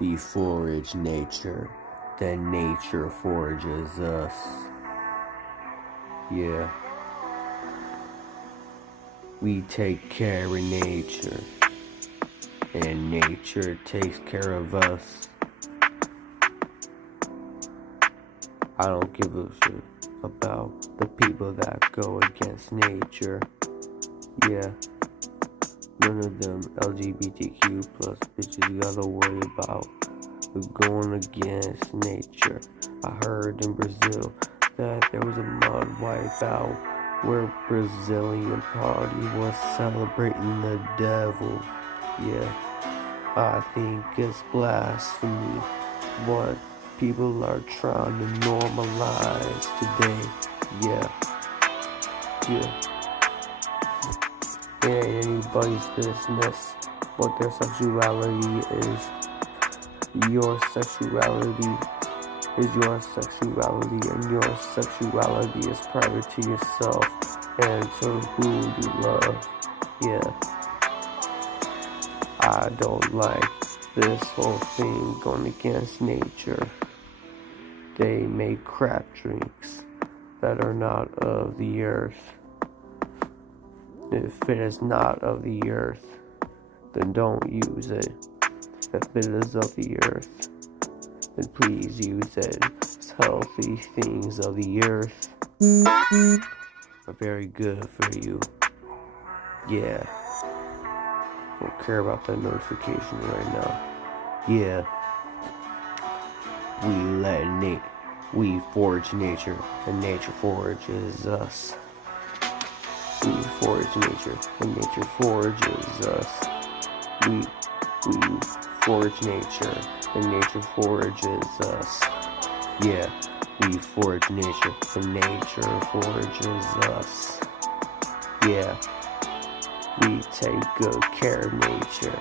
We forage nature, then nature forages us. Yeah. We take care of nature, and nature takes care of us. I don't give a shit about the people that go against nature. Yeah. None of them LGBTQ plus bitches you gotta worry about. We're going against nature. I heard in Brazil that there was a mud wipeout where Brazilian party was celebrating the devil. Yeah, I think it's blasphemy what people are trying to normalize today. Yeah. It ain't anybody's business what their sexuality is. Your sexuality is your sexuality, and your sexuality is private to yourself and to who you love. Yeah. I don't like this whole thing going against nature. They make crap drinks that are not of the earth. If it is not of the earth, then don't use it. If it is of the earth, then please use it. It's healthy things of the earth are very good for you. Yeah. Don't care about that notification right now. Yeah. We forage nature, and nature forages us. We forage nature, and nature forages us. We forage nature, and nature forages us. Yeah, we forage nature, and nature forages us. Yeah, we take good care of nature.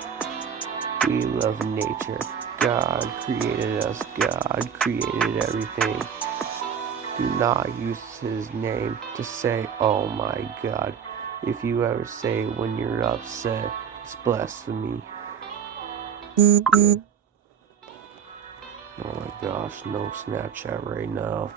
We love nature. God created us. God created everything. Do not use his name to say, oh my God. If you ever say when you're upset, it's blasphemy. Yeah. Oh my gosh, no Snapchat right now.